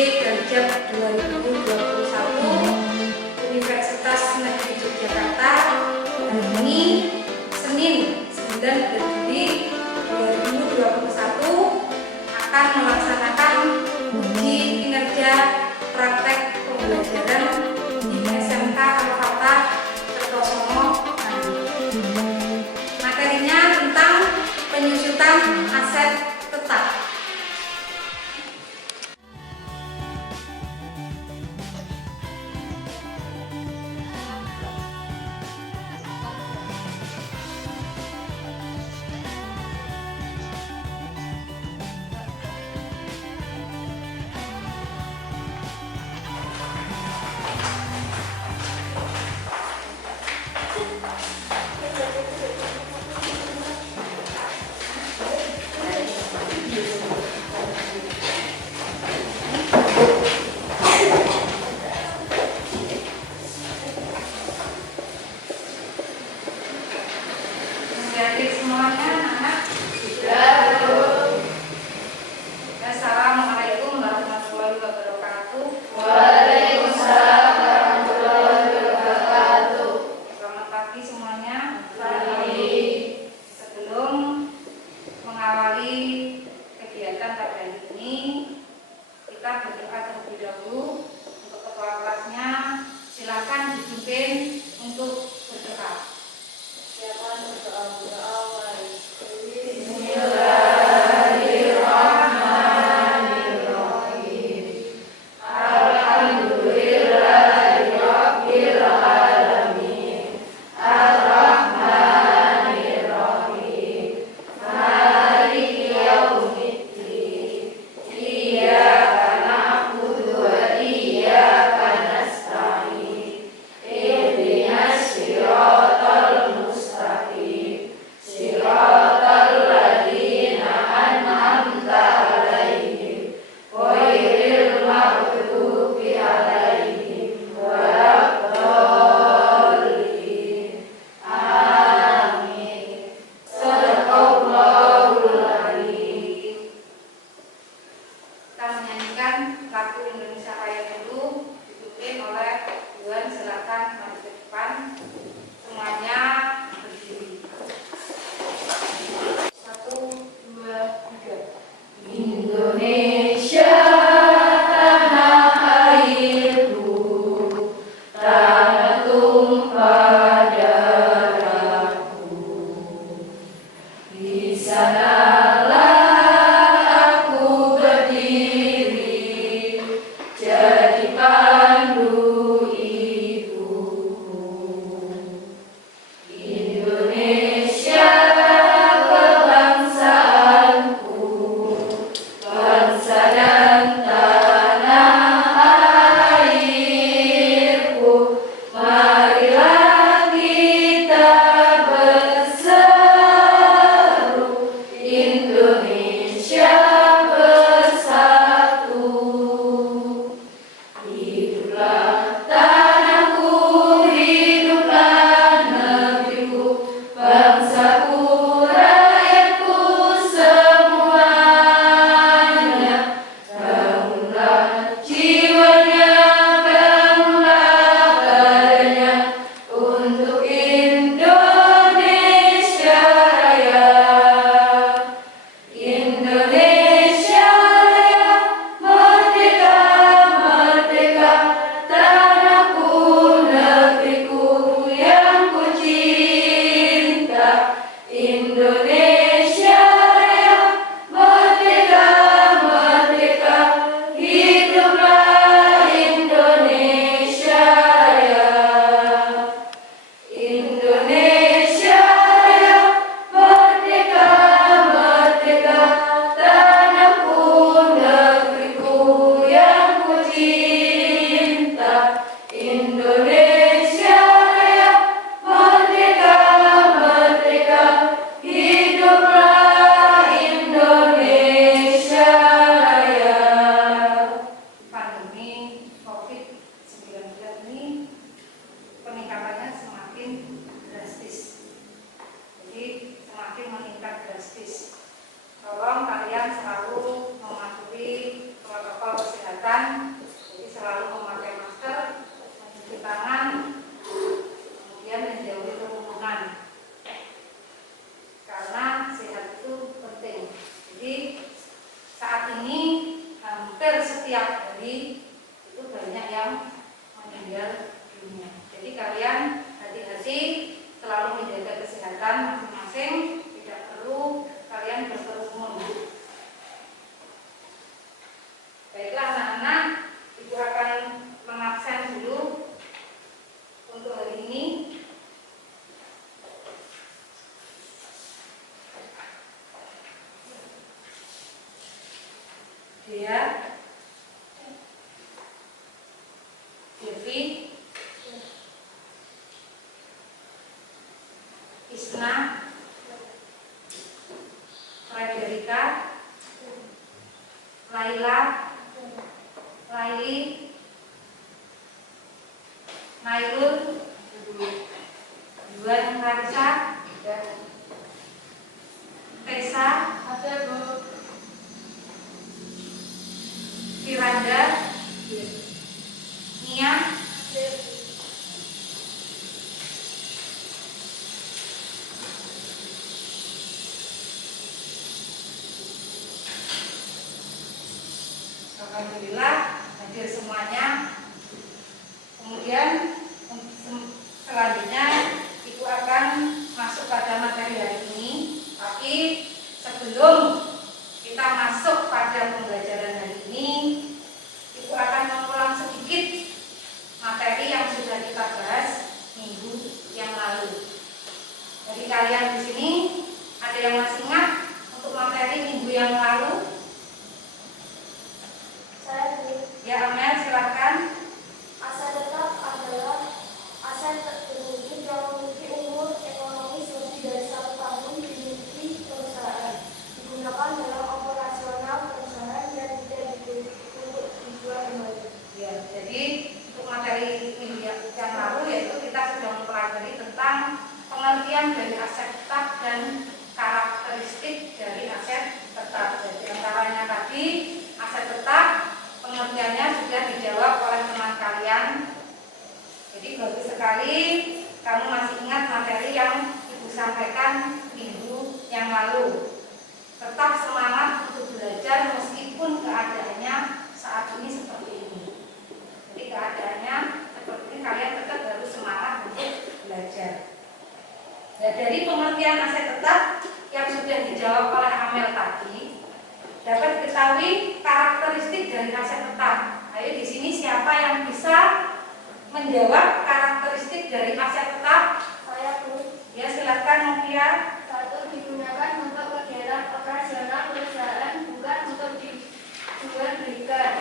Kerja 2021 Universitas Negeri Yogyakarta. Hari ini Senin 9 Juli 2021 akan melaksanakan uji kinerja praktek pembelajaran di SMK Al-Fatah Kertosono. Materinya tentang penyusutan aset tetap. Jadi semuanya anak sudah. Assalamualaikum warahmatullahi wabarakatuh. Waalaikumsalam warahmatullahi wabarakatuh. Selamat pagi semuanya. Pagi. Sebelum mengawali kegiatan pada hari ini, kita berdoa terlebih dahulu. Untuk ketua kelasnya, silakan dipimpin untuk berdoa. Siapa berdoa? Bismillahirrahmanirrahim. Alhamdulillahirabbil alamin. Arrahmanirrahim. Maliki yaumiddin. Iyyaka na'budu wa iyyaka nasta'in. Ihdinas siratal mustaqim. Siratal ladzina an'amta 'alaihim ghairil maghdubi 'alaihim waladdallin. Amin. Shadaqallahul adzim. Kita menyanyikan lagu Indonesia Raya dulu, dipimpin oleh Tuan. Silakan maju ke depan. Semuanya berdiri. 1, 2, 3. Indonesia tanah airku, tanah tumpah darahku. Di sanalah aku berdiri, jadi pandu ibuku. Indonesia kebangsaanku, bangsa dan tanah airku. Marilah kita berseru, Indonesia bersatu. Hiduplah tanahku, hiduplah negeriku, bangsaku, rakyatku semuanya. Bangunlah jiwanya, bangunlah badannya untuk Indonesia Raya. Indonesia Raya, merdeka, merdeka, Lutfi, Isna, Frederika, Laila, Laili, Nailul, Juan Karisa, Tessa, Firanda, Nia, alhamdulillah hadir semuanya. Kemudian selanjutnya Ibu akan masuk pada materi hari ini. Tapi sebelum kita masuk pada pembelajaran hari ini, Ibu akan mengulang sedikit materi yang sudah kita bahas minggu yang lalu. Jadi kalian di sini ada yang masih ingat untuk materi minggu yang lalu? Saya Ya, Amel, silakan. aset tetap adalah aset terwujud yang memiliki umur ekonomis lebih dari 1 tahun dimiliki perusahaan, digunakan dalam operasional perusahaan dan tidak untuk dijual kembali. Ya, jadi untuk materi minggu yang lalu yaitu kita sudah mempelajari tentang pengertian dari aset tetap dan karakteristik dari aset tetap. Jadi antaranya tadi aset tetap pengertiannya sudah dijawab oleh teman kalian. Jadi bagus sekali kamu masih ingat materi yang Ibu sampaikan minggu yang lalu. Tetap semangat untuk belajar meskipun keadaannya saat ini seperti ini. Jadi keadaannya seperti ini, kalian tetap harus semangat untuk belajar. Nah, dari pengertian aset tetap yang sudah dijawab oleh Amel tadi, dapat diketahui karakteristik dari aset tetap. Ayo di sini siapa yang bisa menjawab karakteristik dari aset tetap? Saya pun Ya, silakan Novia. 1. Digunakan untuk kegiatan operasional perusahaan, bukan untuk dijual belikan.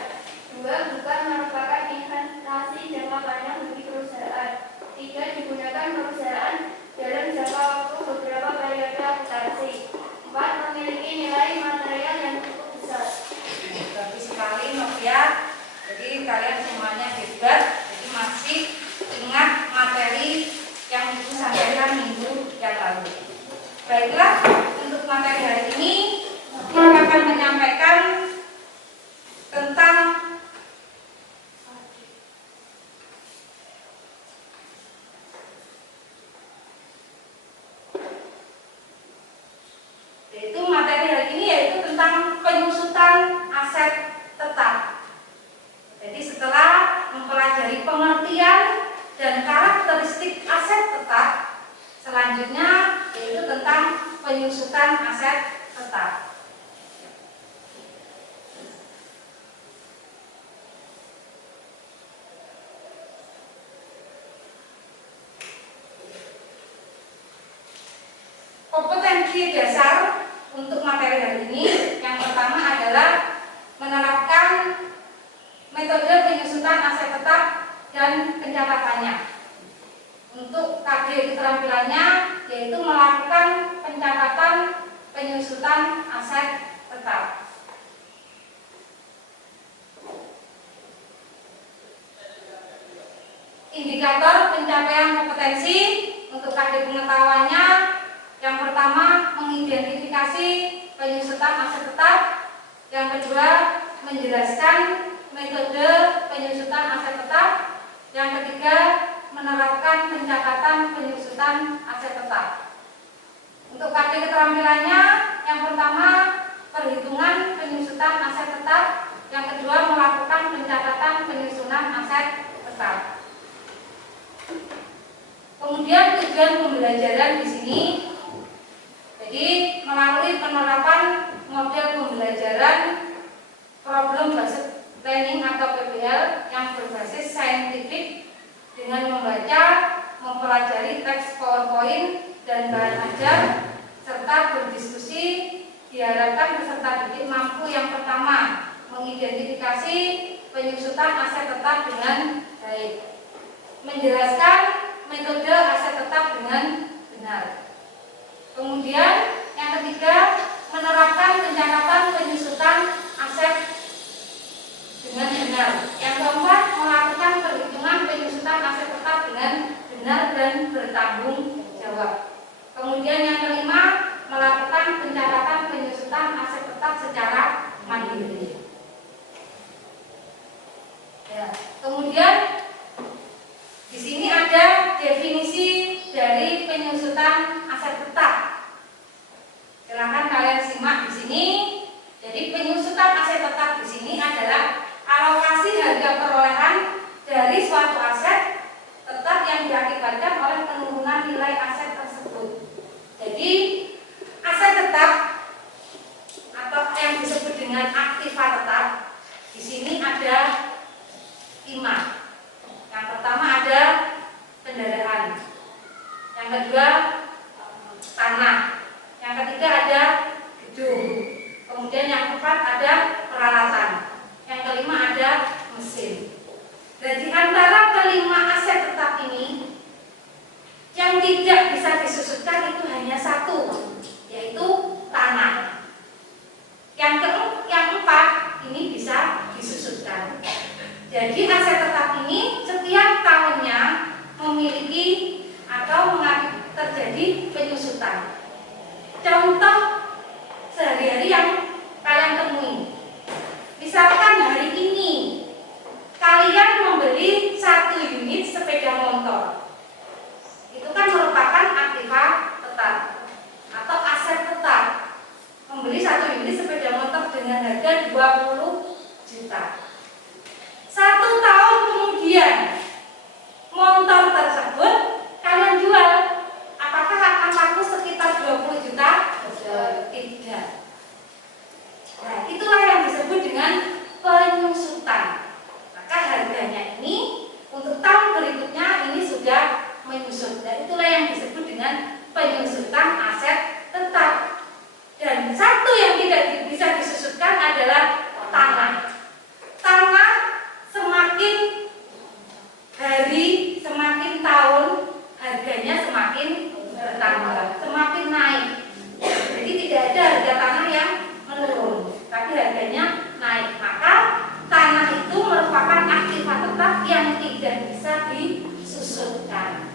2. Bukan merupakan investasi jangka panjang bagi perusahaan. 3. Digunakan perusahaan dalam jangka waktu beberapa periode operasi. 4. Memiliki nilai material yang cukup besar. Bagus sekali Novia. Jadi kalian semuanya hebat. Jadi masih ingat materi yang Ibu sampaikan minggu yang lalu. Baiklah, untuk materi hari ini kita akan menyampaikan tentang tentang penyusutan aset tetap. Jadi setelah mempelajari pengertian dan karakteristik aset tetap, selanjutnya yaitu tentang penyusutan aset tetap. Kompetensi dasar untuk materi hari ini yang pertama adalah menerapkan metode penyusutan aset tetap dan pencatatannya. Untuk KD keterampilannya yaitu melakukan pencatatan penyusutan aset tetap. Indikator pencapaian kompetensi untuk KD pengetahuannya yang pertama mengidentifikasi penyusutan aset tetap, yang kedua menjelaskan metode penyusutan aset tetap, yang ketiga menerapkan pencatatan penyusutan aset tetap. Untuk KD keterampilannya yang pertama perhitungan penyusutan aset tetap, yang kedua melakukan pencatatan penyusunan aset tetap. Kemudian tujuan pembelajaran di sini, jadi melalui penerapan model pembelajaran problem based learning atau PBL yang berbasis saintifik dengan membaca, mempelajari teks PowerPoint dan bahan ajar serta berdiskusi, diharapkan peserta didik mampu yang pertama mengidentifikasi penyusutan aset tetap dengan baik. menjelaskan metode aset tetap dengan benar. Kemudian yang ketiga, menerapkan pencatatan penyusutan aset dengan benar. Yang keempat, melakukan perhitungan penyusutan aset tetap dengan benar dan bertanggung jawab. Kemudian yang kelima, melakukan pencatatan penyusutan aset tetap secara mandiri. Ya, kemudian di sini ada definisi dari penyusutan aset tetap. Silakan kalian simak di sini. Jadi penyusutan aset tetap di sini adalah alokasi harga perolehan dari suatu aset tetap yang diakibatkan oleh penurunan nilai aset tersebut. Jadi aset tetap atau yang disebut dengan aktiva tetap di sini ada 5. Yang pertama ada kendaraan, yang kedua tanah, yang ketiga ada gedung, kemudian yang keempat ada peralatan, yang kelima ada mesin. Dan di antara kelima aset tetap ini yang tidak bisa disusutkan itu hanya satu, yaitu tanah. Yang keempat ini bisa disusutkan. Jadi aset tetap ini setiap tahunnya memiliki atau terjadi penyusutan. Contoh sehari-hari yang kalian temui, misalkan hari ini kalian membeli 1 unit sepeda motor, itu kan merupakan aktiva tetap atau aset tetap. Membeli 1 unit sepeda motor dengan harga 20 juta. 1 tahun kemudian motor tersebut kalian jual, apakah akan laku sekitar 20 juta? Tidak. Nah, itulah yang disebut dengan penyusutan. Maka harganya ini untuk tahun berikutnya ini sudah menyusut. Dan itulah yang disebut dengan penyusutan aset tetap. Dan satu yang tidak bisa disusutkan adalah tanah. Tanah semakin hari, semakin tahun harganya semakin bertambah, semakin naik. Jadi tidak ada harga tanah yang menurun, tapi harganya naik. Maka tanah itu merupakan aktiva tetap yang tidak bisa disusutkan.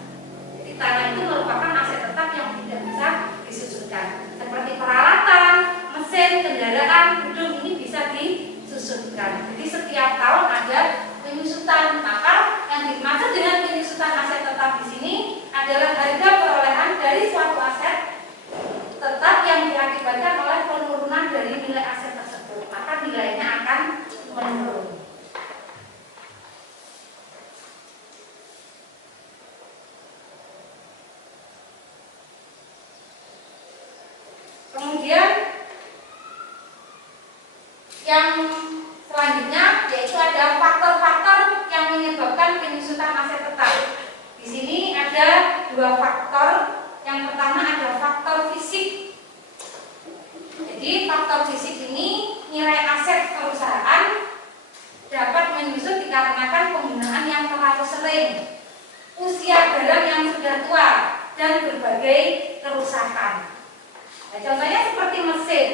Jadi tanah itu merupakan aset tetap yang tidak bisa disusutkan. Seperti peralatan, mesin, kendaraan, gedung ini bisa disusutkan. Jadi setiap tahun ada penyusutan. Maka yang dimaksud dengan penyusutan aset tetap di sini adalah harga perolehan dari suatu aset tetap yang diakibatkan oleh penurunan dari nilai aset tersebut. Maka nilainya akan menurun. Kemudian yang selanjutnya yaitu ada faktor-faktor yang menyebabkan penyusutan aset tetap. Di sini ada 2 faktor. Yang pertama ada faktor fisik. Jadi faktor fisik ini nilai aset perusahaan dapat menyusut dikarenakan penggunaan yang terlalu sering, usia barang yang sudah tua, dan berbagai kerusakan. Nah, contohnya seperti mesin.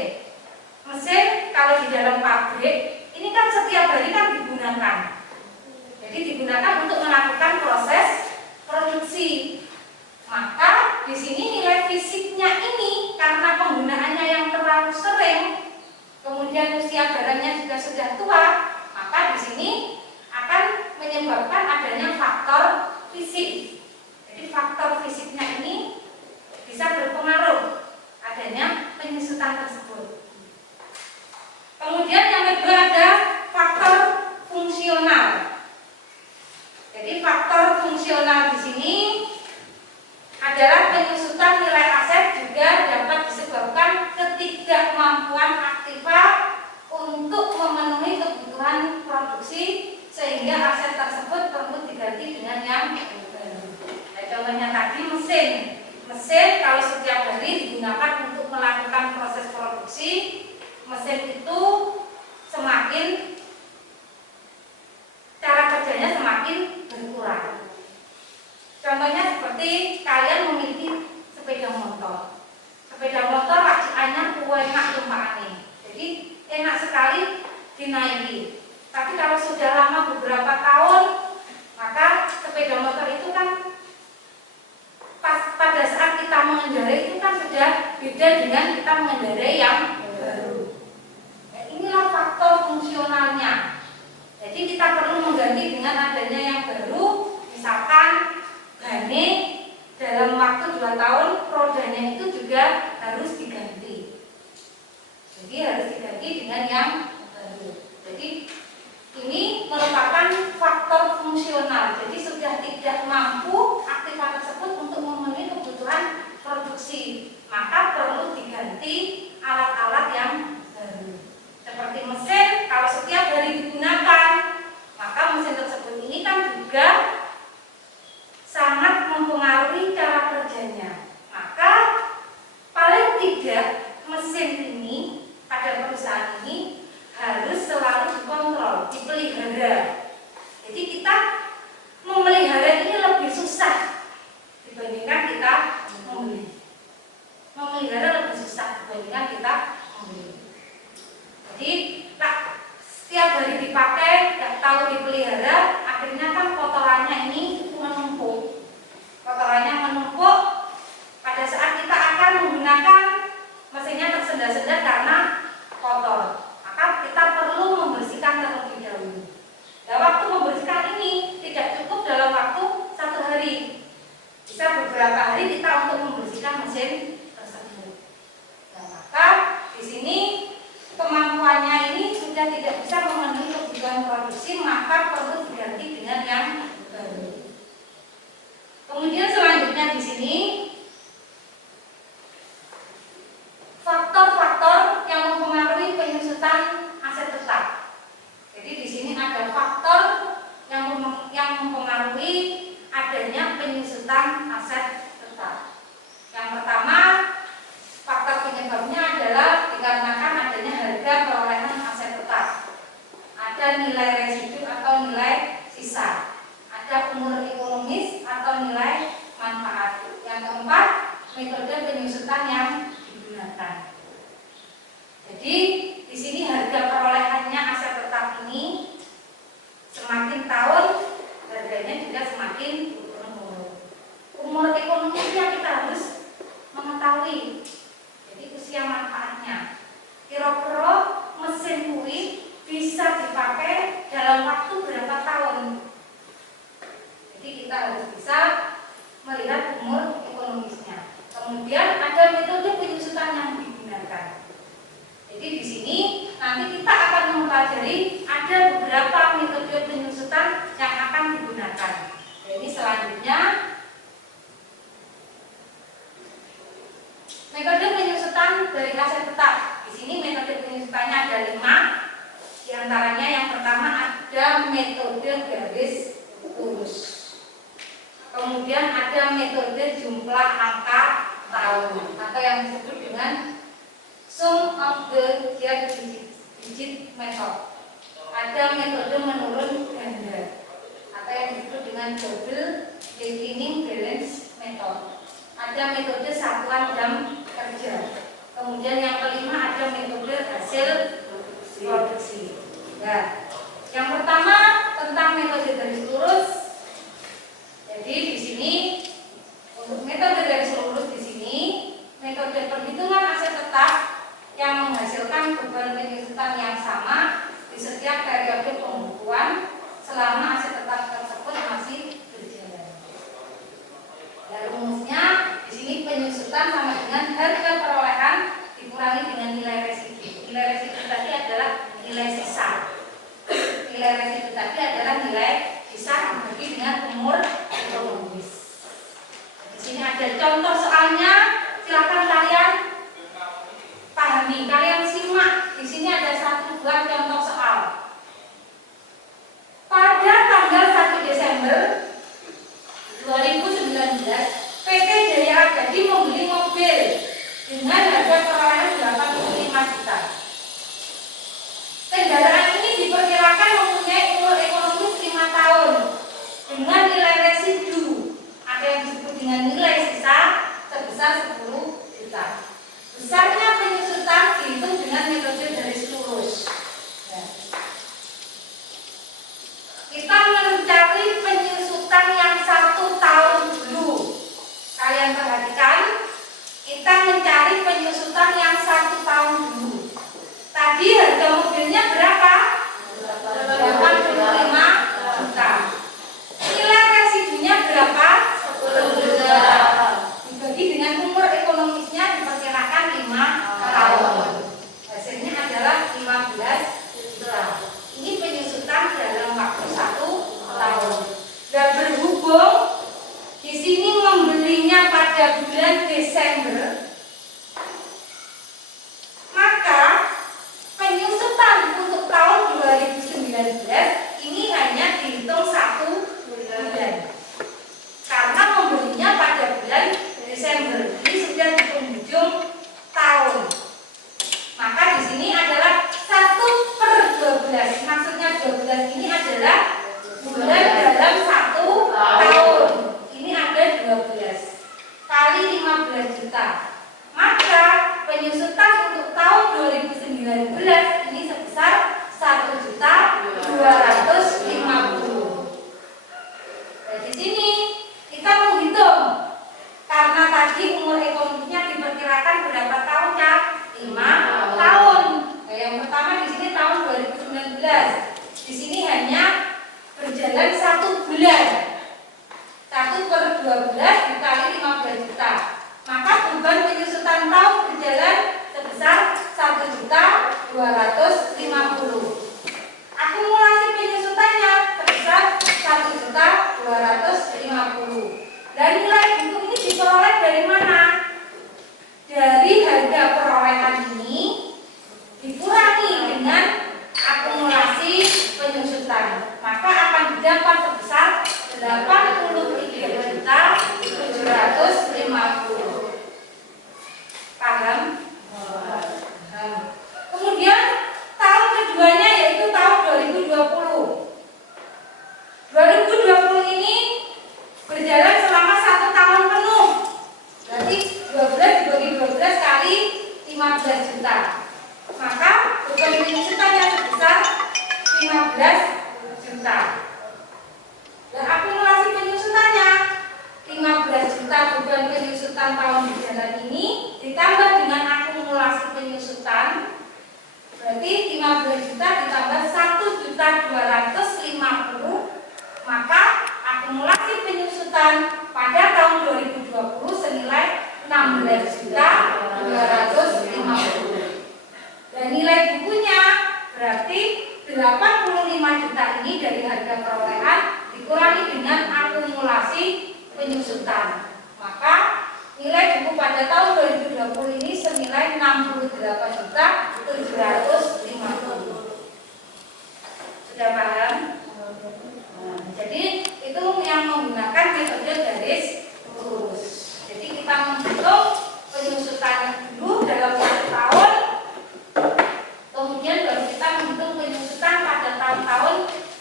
Mesin kalau di dalam pabrik ini kan setiap hari kan digunakan. Jadi digunakan untuk melakukan proses produksi. Maka di sini nilai fisiknya ini karena penggunaannya yang terlalu sering, kemudian usia barangnya juga sudah tua, maka di sini akan menyebabkan adanya faktor fisik. Jadi faktor fisiknya ini bisa berpengaruh adanya penyusutan tersebut. Kemudian yang kedua ada faktor fungsional. Jadi faktor fungsional di sini adalah penyusutan nilai aset juga dapat disebabkan ketidakmampuan aktiva untuk memenuhi kebutuhan produksi sehingga aset tersebut perlu diganti dengan yang baru. Nah, contohnya tadi mesin. Mesin kalau setiap hari digunakan untuk melakukan proses produksi, mesin itu semakin cara kerjanya semakin berkurang. seperti kalian memiliki sepeda motor. Sepeda motor racikannya enak tumpakane. Jadi enak sekali dinaiki. Tapi kalau sudah lama beberapa tahun, maka sepeda motor itu kan pada saat kita mengendarai itu kan sudah beda dengan kita mengendarai yang baru. Nah, inilah faktor fungsionalnya. Jadi kita perlu mengganti dengan adanya yang baru. Misalkan gane dalam waktu 2 tahun rodanya itu juga harus diganti. Jadi harus diganti dengan yang baru. Jadi ini merupakan faktor fungsional. Jadi sudah tidak mampu aktivitas tersebut untuk memenuhi kebutuhan produksi, maka perlu diganti alat-alat yang baru. Seperti mesin, kalau setiap hari digunakan, maka mesin tersebut ini kan juga sangat mempengaruhi cara kerjanya. Maka paling tidak mesin ini pada perusahaan ini harus selalu dikontrol, dipelihara. Jadi kita memelihara ini lebih susah dibandingkan kita membeli. Memelihara lebih susah dibandingkan kita membeli. Jadi setiap hari dipakai, tidak tahu dipelihara, akhirnya kan kotorannya ini menumpuk. Kotorannya menumpuk. Pada saat kita akan menggunakan mesinnya tersendat-sendat karena kotor. Maka kita perlu membersihkan terlebih dahulu. Nah, waktu membersihkan ini tidak cukup dalam waktu 1 hari. Bisa beberapa hari kita untuk membersihkan mesin tersebut. Nah, maka di sini kemampuannya ini sudah tidak bisa memenuhi kebutuhan produksi, maka perlu diganti dengan yang baru. Kemudian selanjutnya di sini faktor-faktor yang mempengaruhi penyusutan aset tetap. Jadi di sini ada faktor yang mempengaruhi adanya penyusutan aset tetap. Yang pertama, faktor penyebabnya adalah dikarenakan adanya harga perolehan aset tetap. Ada nilai residu atau nilai sisa. Ada umur ekonomis atau nilai manfaat. Yang keempat, metode penyusutan yang digunakan. Jadi di sini harga perolehannya aset tetap ini semakin tahun harganya juga semakin menurun. Umur ekonomisnya kita harus mengetahui. Jadi usia manfaatnya. Kira-kira mesin kui bisa dipakai dalam waktu berapa tahun. Jadi kita harus bisa melihat umur ekonomisnya. Kemudian ada metode penyusutan yang digunakan. Jadi di sini nanti kita akan mempelajari ada beberapa metode penyusutan yang akan digunakan. Jadi selanjutnya metode penyusutan dari aset tetap. Di sini metode penyusutannya ada 5. Di antaranya yang pertama ada metode garis lurus. Kemudian ada metode jumlah angka tahun atau yang disebut dengan sum of the digit method. Ada metode menurun ganda atau yang disebut dengan double beginning balance method. Ada metode satuan jam kerja. Kemudian yang kelima ada metode hasil produksi. Nah, yang pertama tentang metode garis lurus. Jadi di sini untuk metode garis lurus di sini metode perhitungan aset tetap yang menghasilkan beban penyusutan yang sama di setiap periode pembukuan selama aset tetap tersebut masih berjalan. Dan rumusnya di sini penyusutan sama dengan harga perolehan dikurangi dengan nilai residu. Nilai residu tadi adalah nilai sisa. Nilai residu tadi adalah nilai sisa dibagi dengan umur ekonomis. Di sini ada contoh soalnya, silakan kalian pahami, kalian simak. Di sini ada 1 buah contoh soal. Pada tanggal 1 Desember 2019, PT Jaya Abadi membeli mobil dengan harga perolehan 85 juta. Kendaraan ini diperkirakan mempunyai umur ekonomis 5 tahun dengan nilai residu ada yang disebut dengan penyusutan yang 1 tahun dulu. Tadi harga mobilnya berapa? 85 juta. Nilai residunya berapa? 10 juta. Dibagi dengan umur ekonomisnya diperkirakan 5 tahun. Hasilnya adalah 15 juta. Ini penyusutan dalam waktu 1 tahun. Dan berhubung di sini membelinya pada bulan Desember, maka penyusutan untuk tahun 2019 ini hanya dihitung 1 bulan. Karena membelinya pada bulan Desember, ini sudah di penghujung tahun. Maka di sini adalah 1/12. Maksudnya 12 ini adalah bulan dalam 1 tahun. Ini ada 12 kali 15 juta. Maka penyusutan untuk tahun 2019 ini sebesar 1.250.000. Di sini kita menghitung karena tadi umur ekonominya diperkirakan berapa tahun, Kak? 5 tahun. Nah, yang pertama di sini tahun 2019. Di sini hanya berjalan 1 bulan. 1/12 dikali 15 juta. Maka beban penyusutan tahun berjalan sebesar 1.250.000. Akumulasi penyusutannya sebesar 1.250.000. Dan nilai buku ini diperoleh dari mana? Dari harga perolehan ini dikurangi dengan akumulasi penyusutan, maka akan didapat sebesar 83.750.000. Paham? Kemudian tahun keduanya yaitu tahun 2020. 2020 ini berjalan selama 1 tahun penuh. Berarti 12 dibagi 12 kali 15 juta. Maka beban penyusutannya sebesar 15 juta. Dan akumulasi penyusutannya 15 juta beban penyusutan tahun berjalan ini ditambah dengan akumulasi penyusutan, berarti 15 juta ditambah 1.250.000, maka akumulasi penyusutan pada tahun 2020 senilai 16.250.000. Dan nilai bukunya berarti 85 juta ini dari harga perolehan dikurangi dengan akumulasi penyusutan. Maka nilai buku pada tahun 2020 ini senilai 68.750.000. Sudah paham? Jadi itu yang menggunakan metode garis lurus. Jadi kita menghitung penyusutan dulu dalam 1 tahun, kemudian baru kita menghitung penyusutan pada tahun-tahun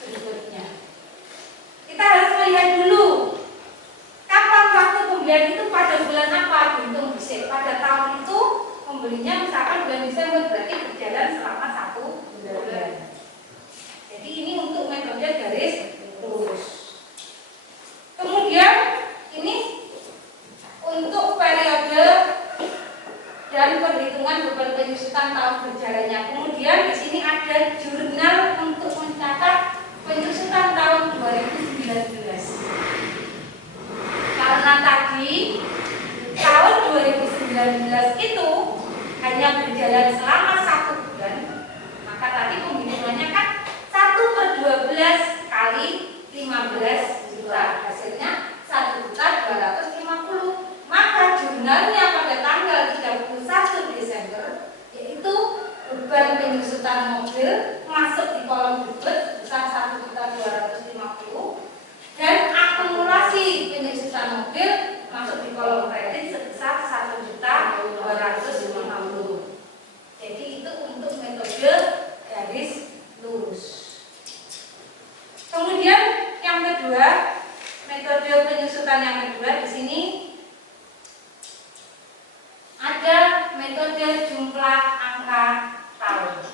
berikutnya. Kita harus melihat dulu kapan waktu pembelian itu, pada bulan apa dihitung bisik. Pada tahun itu membelinya misalkan bulan Desember, berarti berjalan selama 1 bulan. Jadi ini untuk metode garis lurus. Kemudian ini untuk periode dan perhitungan beban penyusutan tahun berjalannya. Kemudian di sini ada jurnal untuk mencatat penyusutan tahun 2019. Karena tadi tahun 2019 itu hanya berjalan selama 1 bulan, maka tadi penghitungannya kan 1/12 kali 15 juta, hasilnya 1.250.000. Maka jurnalnya pada tanggal 31 Desember yaitu beban penyusutan mobil masuk di kolom berikut sebesar 1.250.000 dan akumulasi penyusutan mobil masuk di kolom kredit sebesar 1.250.000. Jadi itu untuk metode garis lurus. Kemudian yang kedua, metode penyusutan yang kedua di sini ada metode jumlah angka tahun.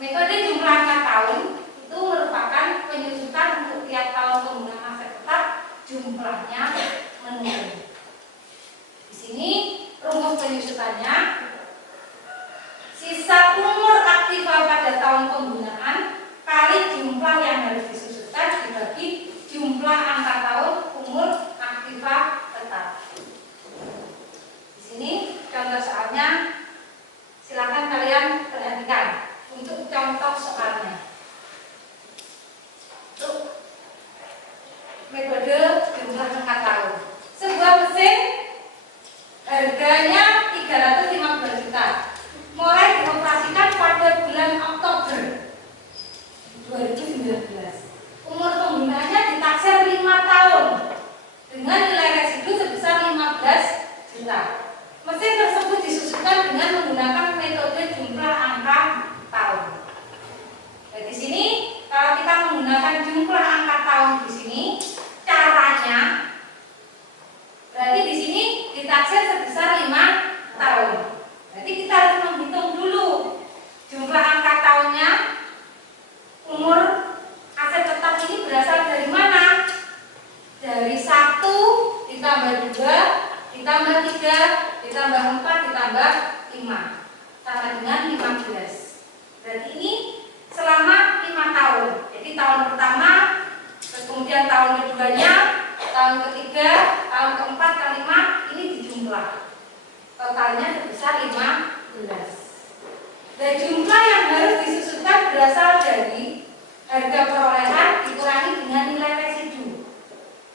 Metode jumlah angka tahun itu merupakan penyusutan untuk tiap tahun penggunaan aset tetap jumlahnya menurun. Di sini rumus penyusutan disusutannya sisa umur aktiva pada tahun penggunaan kali jumlah yang harus disusutkan dibagi jumlah angka tahun umur aktiva tetap. Di sini contoh soalnya, silakan kalian perhatikan untuk contoh soalnya. Untuk metode jumlah angka tahun. Sebuah mesin harganya 315 juta. Mulai dioperasikan pada bulan Oktober 2019. Umur penggunaannya ditaksir 5 tahun dengan nilai residu sebesar 15 juta. Mesin tersebut disusutkan dengan menggunakan metode jumlah angka tahun. Jadi di sini kalau kita menggunakan jumlah angka tahun di sini, caranya berarti di sini ditaksir sebesar 5 tahun. Jadi kita harus menghitung dulu jumlah angka tahunnya. Umur aset tetap ini berasal dari mana? Dari 1 ditambah 2 ditambah 3 ditambah 4 ditambah 5 sama dengan 15. Berarti ini selama 5 tahun. Jadi tahun pertama, terus kemudian tahun keduanya, tahun ketiga, tahun keempat, kelima, ini dijumlah. Totalnya sebesar 15. Dan jumlah yang harus disusutkan berasal dari harga perolehan dikurangi dengan nilai residu.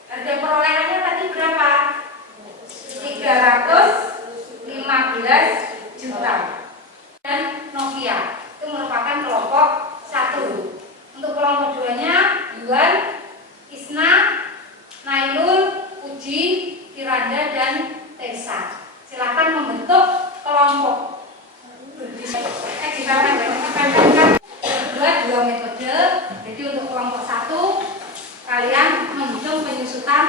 Harga perolehannya tadi berapa? 315 juta. Dan Nokia itu merupakan kelompok 1. Untuk kelompok 2-nya Yuan, Isna, Nailul, Uji, Kiranda, dan Tesa. Silakan membentuk kelompok. Dua metode. Jadi untuk kelompok 1 kalian menghitung penyusutan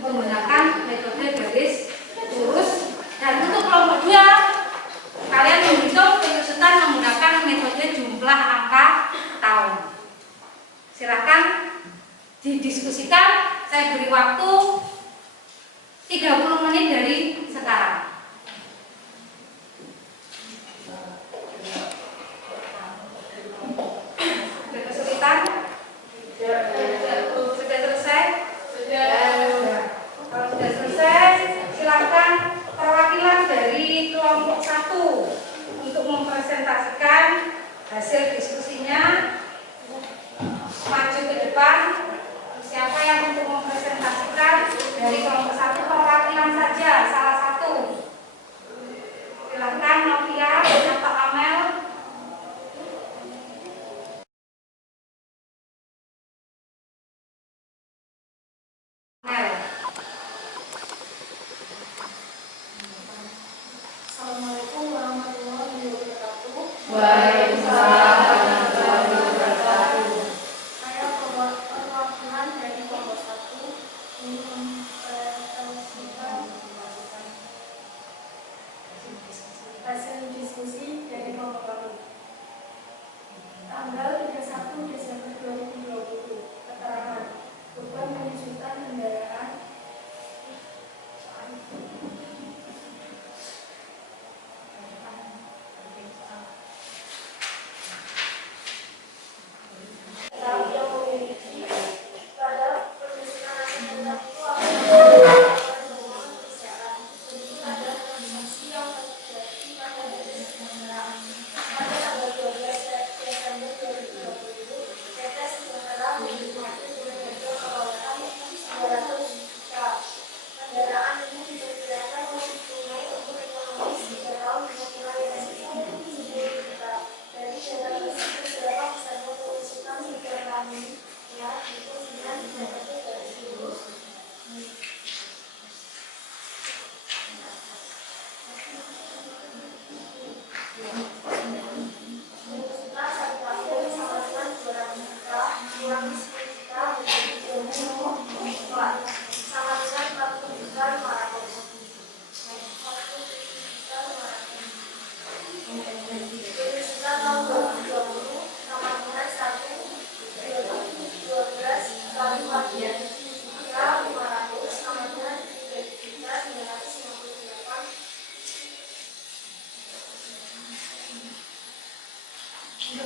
menggunakan metode garis lurus, dan untuk kelompok 2 kalian menghitung penyusutan menggunakan metode jumlah angka tahun. Silakan didiskusikan. Saya beri waktu 30 menit dari sekarang. Sudah kesulitan? Sudah selesai? Sudah. Kalau sudah selesai, silakan perwakilan dari kelompok 1 untuk mempresentasikan hasil diskusinya. Maju ke depan. Siapa yang untuk mempresentasikan dari kelompok 1 perwakilan saja, salah satu. Silakan Novia atau Amel. Assalamualaikum warahmatullahi wabarakatuh. Waalaikumsalam. Saya perwakilan dari kelompok 1 ingin mempresentasikan hasil diskusi dari kelompok kami. Tanggal 31 Desember 2020. Keterangan beban penyusutan kendaraan yang memiliki pada penyusutan aset tetap itu akan melakukan keuangan perusahaan. Begitu ada transaksi yang terjadi pada pada tanggal 12 Desember 2020, PT Sejahtera menikmati dengan harga perolehan 900 juta. Kendaraan ini diperkirakan mempunyai umur ekonomis 3 tahun dengan nilai residu 10 juta. Dari data tersebut, berapa besarnya penyusutan kendaraan ini? Ya, itu dengan metode garis lurus. Penyusutan 1 tahun sama dengan 200 juta, kurangi 10 juta, menjadi 24, sama dengan 40 juta 500. 40 juta 500. Penyusutan tahun 2020 sama dengan 1, 12 kali 14 juta 500 sama dengan 3 juta 958.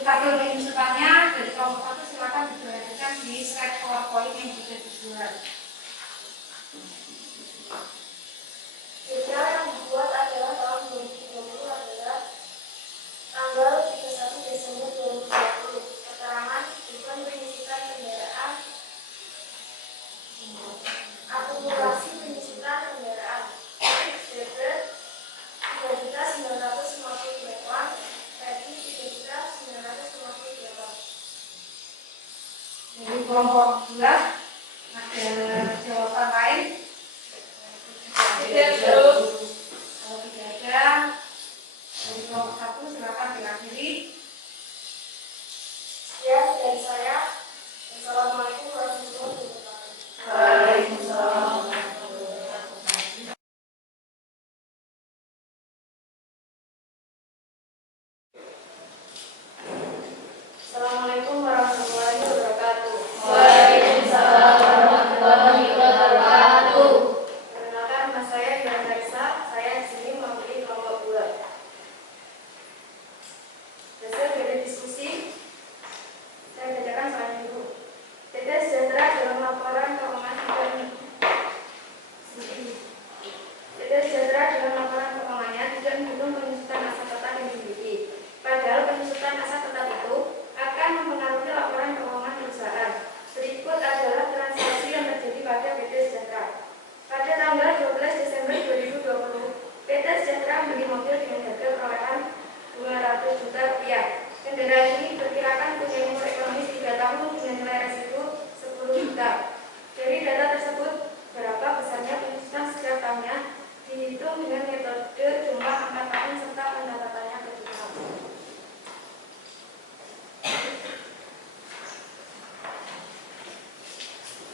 tabel penyusutannya dari kelompok 1 silakan diperhatikan di slide PowerPoint yang sudah dibuat. Jurnal yang dibuat adalah tahun 2020 adalah tanggal 31 Desember 2020. Keterangan bukan penyusutan kendaraan, akumulasi penyusutan kendaraan, DP 3.958, PETI 3.958. Dari kelompok 2 ada jawaban lain? Tidak, Bu. Kalau tidak ada, dari kelompok 1 silakan diakhiri. Sekian dari saya. Assalamualaikum warahmatullahi wabarakatuh. Waalaikumsalam. Assalamualaikum warahmatullahi wabarakatuh. Waalaikumsalam warahmatullahi wabarakatuh. Perkenalkan, nama saya Dian Raisa. Saya di sini mewakili kelompok 2. Hasil dari diskusi, saya bacakan soalnya dulu. PT Sejahtera dalam laporan keuangan PT Sejahtera dalam laporan keuangannya tidak menghitung penyusutan aset tetap yang dimiliki. Padahal penyusutan aset tetap itu akan mempengaruhi laporan keuangan perusahaan. Berikut adalah transaksi yang terjadi pada PT Sejahtera. Pada tanggal 12 Desember 2020, PT Sejahtera membeli mobil dengan harga perolehan Rp200 juta. Kendaraan ini diperkirakan punya umur ekonomis 3 tahun dengan nilai resiko 10 juta. Dari data tersebut, berapa besarnya penyusutan setiap tahunnya dihitung dengan metode jumlah angka tahun serta pendatatannya ke jurnal.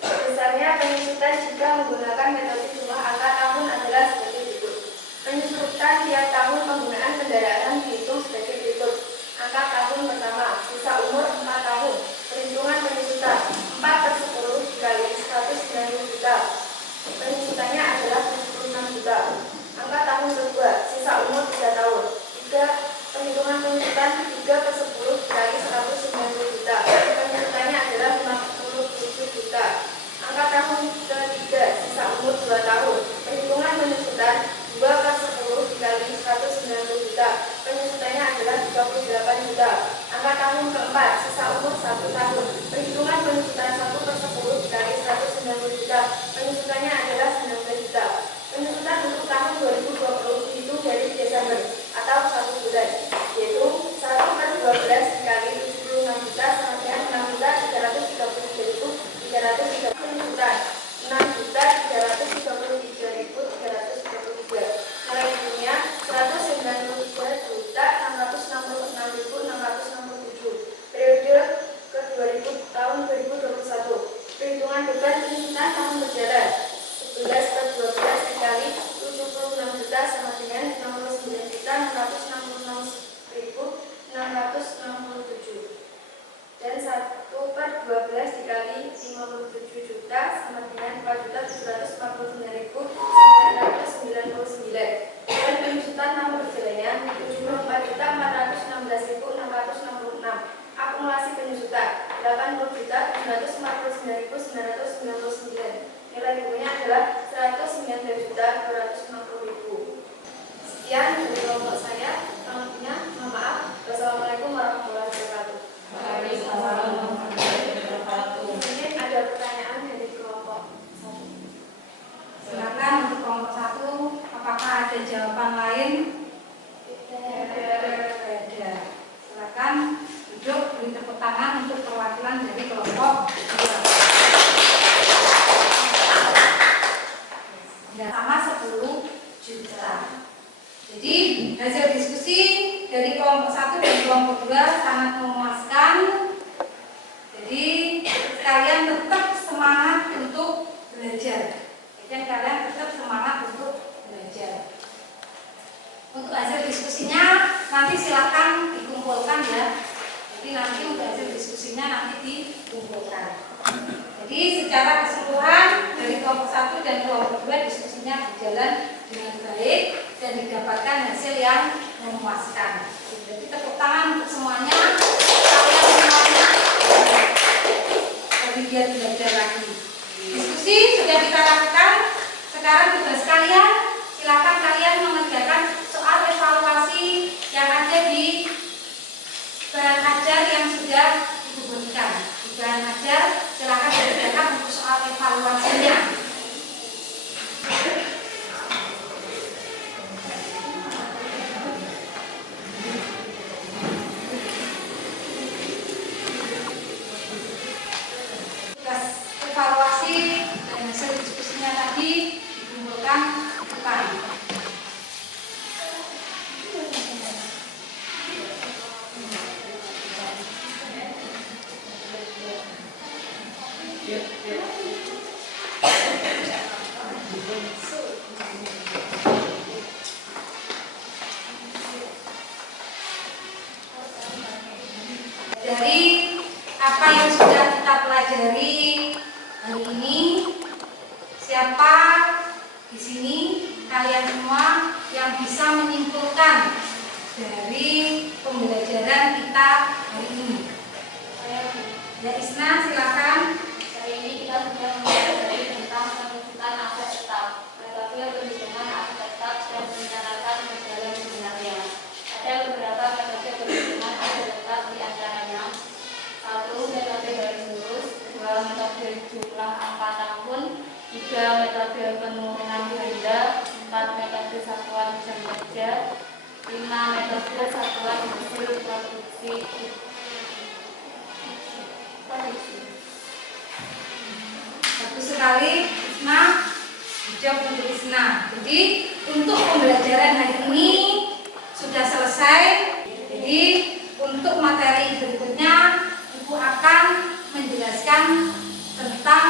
Besarnya penyusutan jika menggunakan metode jumlah angka tahun adalah sebagai berikut. Penyusutan tiap tahun penggunaan kendaraan dihitung sebagai berikut. Angka tahun pertama, sisa umur 4 tahun. Perhitungan penyusutan 4/10 dikali 190 juta. Penyusutannya adalah 76 juta. Angka tahun kedua, sisa umur 3 tahun. 3. Perhitungan penyusutan 3/10 dikali 190 juta. Penyusutannya adalah 57 juta. Angka tahun ketiga, sisa umur 2 tahun. Perhitungan penyusutan 2/10 dikali 190 juta. Penyusutannya adalah 38 juta. Angka tahun keempat, sisa umur 1 tahun. Perhitungan penyusutan 1/10 dikali 190 juta. Penyusutannya adalah 19 juta. Penyusutan untuk tahun 2020 dihitung dari Desember atau 1 bulan, yaitu 1/12 dikali 76 juta sama dengan 6.333.333. Penyusutan 6.333.333. Nilai hidungnya 193.666.667. Periode ke 2000 tahun 2021. Perhitungan beban penyusutan tahun berjalan 11/12 dikali 76 juta sama dengan 69.666.667. Dan 1/12 dikali 57 juta sama dengan 4.749.999. Dan penyusutan tahun berjalannya 74.416.666. Akumulasi penyusutan 80.749.999. Nilai bukunya adalah 109.250.000. Sekian dari kelompok saya. Selanjutnya, mohon maaf. Wassalamualaikum warahmatullahi wabarakatuh. Waalaikumsalam warahmatullahi wabarakatuh. Mungkin ada pertanyaan dari kelompok 1. Silakan untuk kelompok 1, apakah ada jawaban lain? Ada. Silakan duduk, beri tepuk tangan untuk perwakilan dari kelompok 2. Sama 10 juta. Jadi hasil diskusi dari kelompok 1 dan kelompok 2 sangat memuaskan. Jadi kalian tetap semangat untuk belajar. Untuk hasil diskusinya nanti silakan dikumpulkan ya. Jadi nanti untuk hasil diskusinya nanti dikumpulkan. Jadi secara keseluruhan dari kelompok 1 dan kelompok 2 diskusinya berjalan dengan baik dan didapatkan hasil yang memuaskan. Jadi tepuk tangan untuk semuanya. jadi biar belajar lagi. Diskusi sudah kita lakukan. Sekarang tugas kalian, silakan kalian mengerjakan soal evaluasi yang ada di bahan ajar yang sudah Ibu berikan. Di bahan ajar silakan dikerjakan untuk soal evaluasinya. Tugas evaluasi dan hasil diskusinya tadi dikumpulkan di depan. Dari apa yang sudah kita pelajari hari ini, siapa di sini kalian semua yang bisa menyimpulkan dari pembelajaran kita hari ini? Ya, Isna, silakan. Hari ini kita sudah mempelajari tentang penunjukan aset tetap, metode perhitungan aset tetap dan merencanakan modal yang sebenarnya. Ada beberapa metode perhitungan aset tetap di antaranya: 1. Metode garis lurus, 2. Metode jumlah angka tahun, 3. Metode penurunan ganda, 4. Metode satuan jam kerja, 5. Metode satuan hasil produksi. Bagus sekali, Isna. Jawab untuk Isna. Jadi untuk pembelajaran hari ini sudah selesai. Jadi untuk materi berikutnya Ibu akan menjelaskan tentang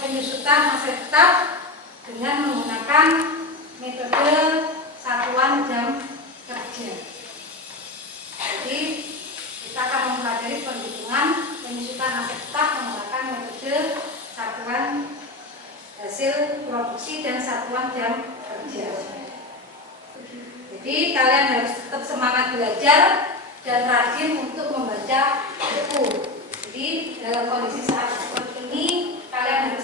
penyusutan aset tetap dengan menggunakan metode satuan jam kerja. Jadi kita akan mempelajari perhitungan penyusutan aset tetap menggunakan metode satuan hasil produksi dan satuan jam kerja. Jadi kalian harus tetap semangat belajar dan rajin untuk membaca buku. Jadi dalam kondisi saat seperti ini kalian